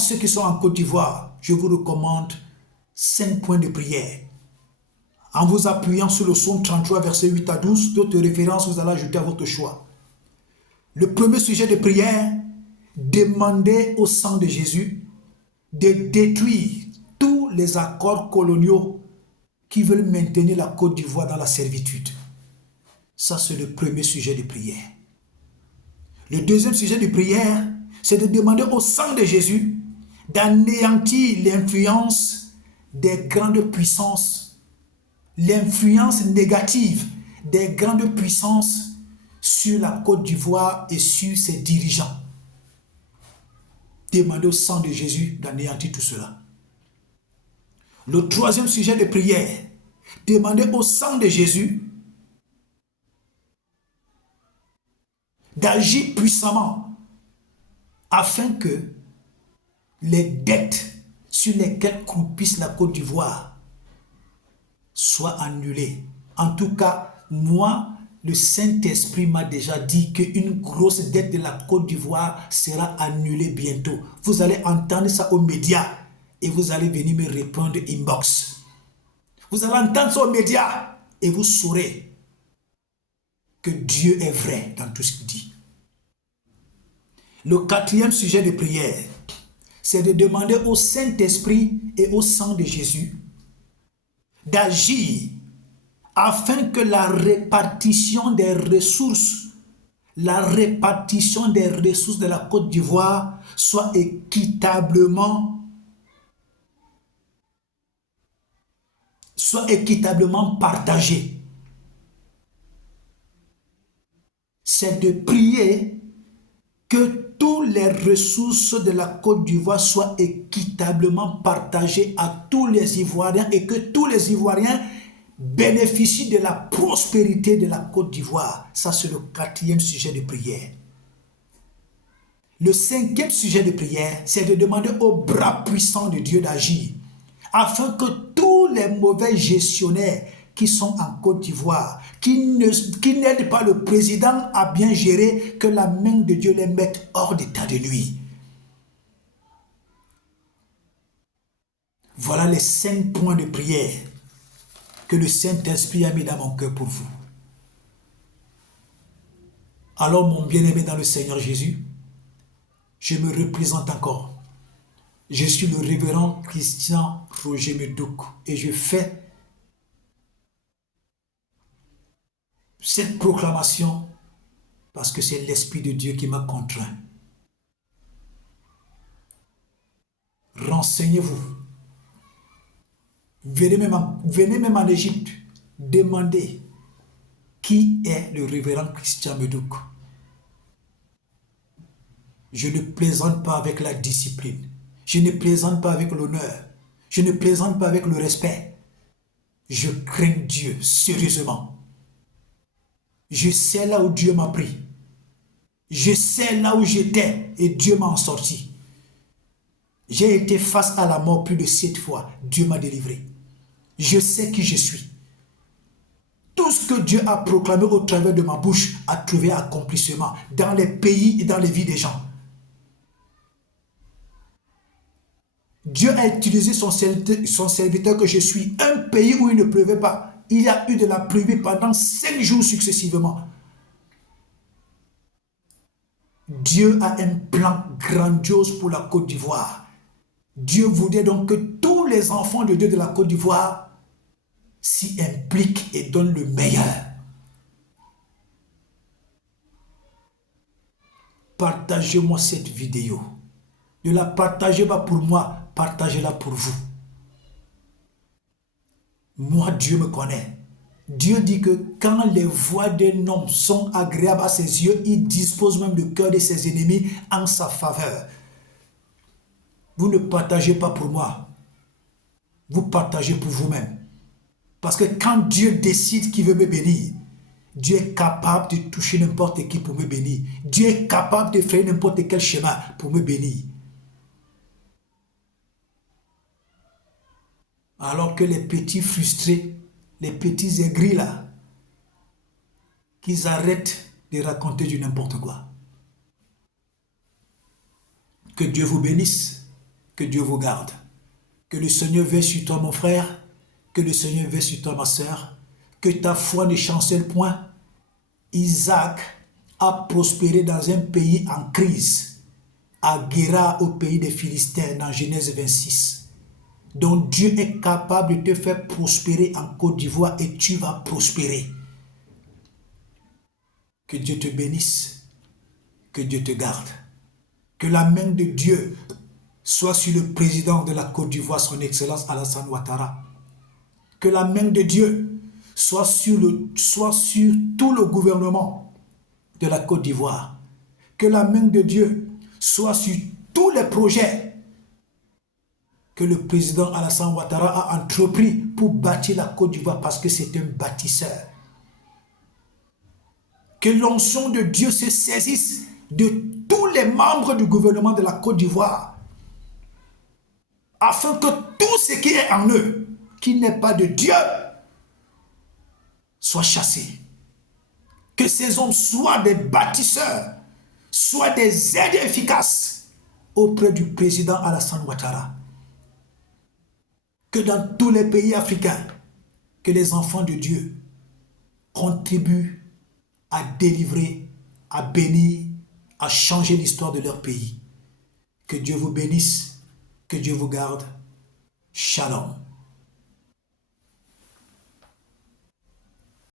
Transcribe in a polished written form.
ceux qui sont en Côte d'Ivoire, je vous recommande 5 points de prière. En vous appuyant sur le psaume 33, versets 8 à 12, d'autres références, vous allez ajouter à votre choix. Le premier sujet de prière, demandez au sang de Jésus de détruire tous les accords coloniaux qui veulent maintenir la Côte d'Ivoire dans la servitude. Ça, c'est le premier sujet de prière. Le deuxième sujet de prière, c'est de demander au sang de Jésus d'anéantir l'influence des grandes puissances, l'influence négative des grandes puissances sur la Côte d'Ivoire et sur ses dirigeants. Demandez au sang de Jésus d'anéantir tout cela. Le troisième sujet de prière, demandez au sang de Jésus d'agir puissamment afin que les dettes sur lesquelles croupisse la Côte d'Ivoire soient annulées. En tout cas, moi, le Saint-Esprit m'a déjà dit qu'une grosse dette de la Côte d'Ivoire sera annulée bientôt. Vous allez entendre ça aux médias et vous allez venir me répondre inbox. Vous allez entendre ça aux médias et vous saurez que Dieu est vrai dans tout ce qu'il dit. Le quatrième sujet de prière, c'est de demander au Saint-Esprit et au sang de Jésus d'agir afin que la répartition des ressources de la Côte d'Ivoire soit équitablement partagée. C'est de prier que toutes les ressources de la Côte d'Ivoire soient équitablement partagées à tous les Ivoiriens et que tous les Ivoiriens bénéficient de la prospérité de la Côte d'Ivoire. Ça, c'est le quatrième sujet de prière. Le cinquième sujet de prière, c'est de demander au bras puissant de Dieu d'agir afin que tous les mauvais gestionnaires qui sont en Côte d'Ivoire, qui n'aident pas le président à bien gérer, que la main de Dieu les mette hors d'état de nuire. Voilà les 5 points de prière que le Saint-Esprit a mis dans mon cœur pour vous. Alors, mon bien-aimé dans le Seigneur Jésus, je me représente encore. Je suis le révérend Christian Roger Medouk et je fais cette proclamation parce que c'est l'Esprit de Dieu qui m'a contraint. Renseignez-vous. Venez même en Égypte, demandez qui est le révérend Christian Medouk. Je ne plaisante pas avec la discipline. Je ne plaisante pas avec l'honneur. Je ne plaisante pas avec le respect. Je crains Dieu sérieusement. Je sais là où Dieu m'a pris. Je sais là où j'étais et Dieu m'a en sorti. J'ai été face à la mort plus de 7 fois. Dieu m'a délivré. Je sais qui je suis. Tout ce que Dieu a proclamé au travers de ma bouche a trouvé accomplissement dans les pays et dans les vies des gens. Dieu a utilisé son serviteur que je suis. Un pays où il ne pleuvait pas. Il y a eu de la pluie pendant 5 jours successivement. Dieu a un plan grandiose pour la Côte d'Ivoire. Dieu voudrait donc que tous les enfants de Dieu de la Côte d'Ivoire s'y impliquent et donnent le meilleur. Partagez-moi cette vidéo. Ne la partagez pas pour moi, partagez-la pour vous. Moi, Dieu me connaît. Dieu dit que quand les voies d'un homme sont agréables à ses yeux, il dispose même le cœur de ses ennemis en sa faveur. Vous ne partagez pas pour moi. Vous partagez pour vous-même. Parce que quand Dieu décide qu'il veut me bénir, Dieu est capable de toucher n'importe qui pour me bénir. Dieu est capable de faire n'importe quel chemin pour me bénir. Alors que les petits frustrés, les petits aigris là, qu'ils arrêtent de raconter du n'importe quoi. Que Dieu vous bénisse. Que Dieu vous garde. Que le Seigneur veille sur toi, mon frère. Que le Seigneur veille sur toi, ma sœur. Que ta foi ne chancelle point. Isaac a prospéré dans un pays en crise, à Guéra, au pays des Philistins, dans Genèse 26. Donc Dieu est capable de te faire prospérer en Côte d'Ivoire et tu vas prospérer. Que Dieu te bénisse, que Dieu te garde. Que la main de Dieu soit sur le président de la Côte d'Ivoire, son Excellence Alassane Ouattara. Que la main de Dieu soit sur tout le gouvernement de la Côte d'Ivoire. Que la main de Dieu soit sur tous les projets que le président Alassane Ouattara a entrepris pour bâtir la Côte d'Ivoire parce que c'est un bâtisseur. Que l'onction de Dieu se saisisse de tous les membres du gouvernement de la Côte d'Ivoire afin que tout ce qui est en eux, qui n'est pas de Dieu, soit chassé. Que ces hommes soient des bâtisseurs, soient des aides efficaces auprès du président Alassane Ouattara. Que dans tous les pays africains, que les enfants de Dieu contribuent à délivrer, à bénir, à changer l'histoire de leur pays. Que Dieu vous bénisse, que Dieu vous garde. Shalom.